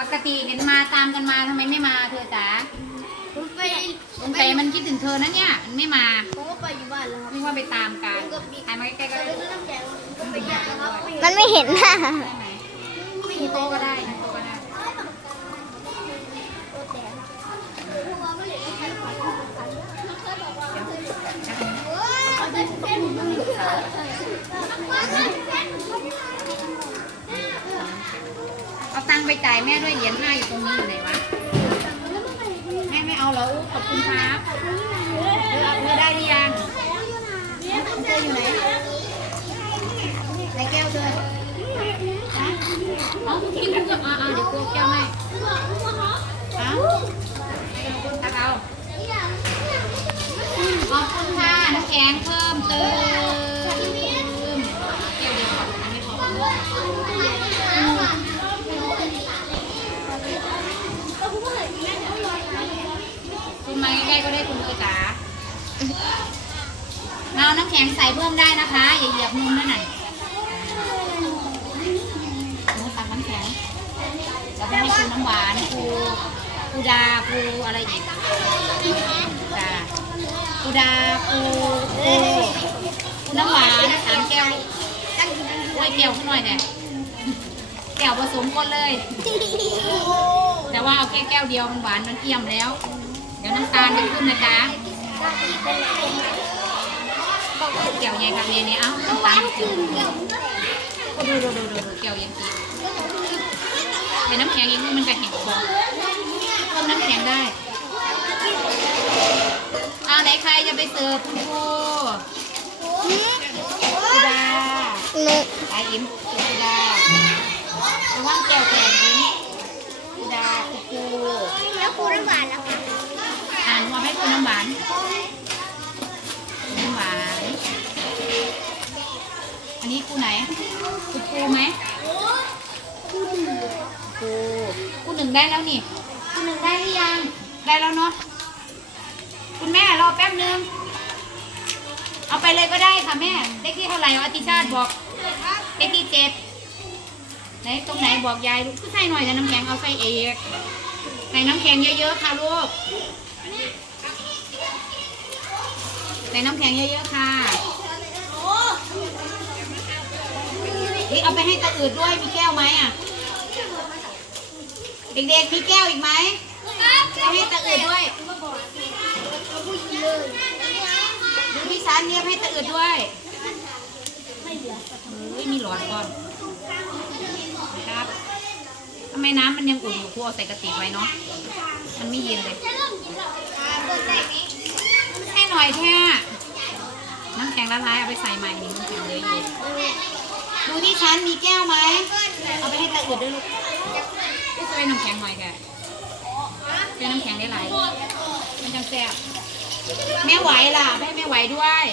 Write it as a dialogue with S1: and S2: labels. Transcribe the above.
S1: ปกติเห็นมาตามกันมาทำไมไม่มาเธอจ๋า
S2: ผมไป
S1: สงสัยมันคิดถึงเธอนะเนี่ยมันไม่มา
S2: ผมก็ไปอยู่บ้านแล้วครับ
S1: ไม่ว่าไปตามกันถ่ายมาใกล้ๆก็
S2: ไป
S1: ได้
S2: ซื้อน้ำแข็งก็ไปยาครับ
S3: มันไม่เห็นหน้า
S1: ได้ไหมมีโต๊ะก็ได้มีโต๊ะก็ได้ ตังไปจ่ายแม่ด้วยเหรียญห้าอยู่ตรงนี้อยู่ไหนวะแม่ไม่เอาแล้วขอบคุณครับเธอเอาเธอได้หรือยังเธออยู่ไหนไหนแก้วเธอเอากินกับอ่าเดี๋ยวกูแก้วให้อ้าใกล้ๆก็ได้คุณเออจ๋าเราเอาน้ำแข็งใส่เพิ่มได้นะคะ อย่าเหยียบมุมนั่นน่ะหนูตักน้ำแข็งแล้วก็ให้ครูน้ำหวานครูครูดาครูอะไรอีกดาครูดาครูครูครูน้ำหวานสามแก้วโอ้ยแก้วขึ้นหน่อยเนี่ยแก้วผสมกันเลย แต่ว่าเอาแค่แก้วเดียวมันหวานมันเอี่ยมแล้ว เดี๋ยวน้ำตาลจะขึ้นนะจ๊ะเกี่ยวยังครับเรียนนี้เอ้าน้ำตาลขึ้นดูดูดูดูเกี่ยวยังกีเป็นน้ำแข็งยังมันจะแข็งคอเพิ่มน้ำแข็งได้เอาไหนใครจะไปเสิร์ฟคุณครูคุดาไออิมคุดาระวังแก้วแตกนี้คุดาคุณครู
S2: แล้วครูน้ำหวานแล้วค่ะ
S1: อ่านมาให้คุณน้ำหวานน้ำหวาน อันนี้ครูไหนครูครูไหมครูครูหนึ่งได้แล้วนี่ครูหนึ่งได้หรือยัง ได้แล้วเนาะ คุณแม่รอแป๊บนึง เอาไปเลยก็ได้ค่ะแม่ เลขที่เท่าไหร่อธิชาติบอก เลขที่เจ็ดไหนตรงไหนบอกยายลูกคือใส่หน่อยแต่น้ำแข็งเอาใส่เอกใส่น้ำแข็งเยอะๆค่ะลูก ใส่น้ำแข็งเยอะๆค่ะเฮ้ยเอาไปให้ตาอืดด้วย มีแก้วไหมอะ เด็กๆ มีแก้วอีกไหมเอาให้ตาอืดด้วยดูพี่สารเรียบให้ตาอืดด้วยเฮ้ยมีหลอดก่อน ครับทำไมน้ำมันยังอุ่นอยู่ครูเอาใส่กระติกไว้เนาะ มันไม่เย็นเลยให้หน่อยแท่น้ำ แข็งละลายเอาไปใส่ใหม่นี่น้ำแข็งเลยอยู่ดูที่ชั้นมีแก้วไหมเอาไปให้ตาอืดด้วยลูกจะไปน้ำแข็งหน่อยแกเป็นน้ำแข็งได้หลายมันจังแซ่บแม่ไหวล่ะให้แม่ไหวด้วย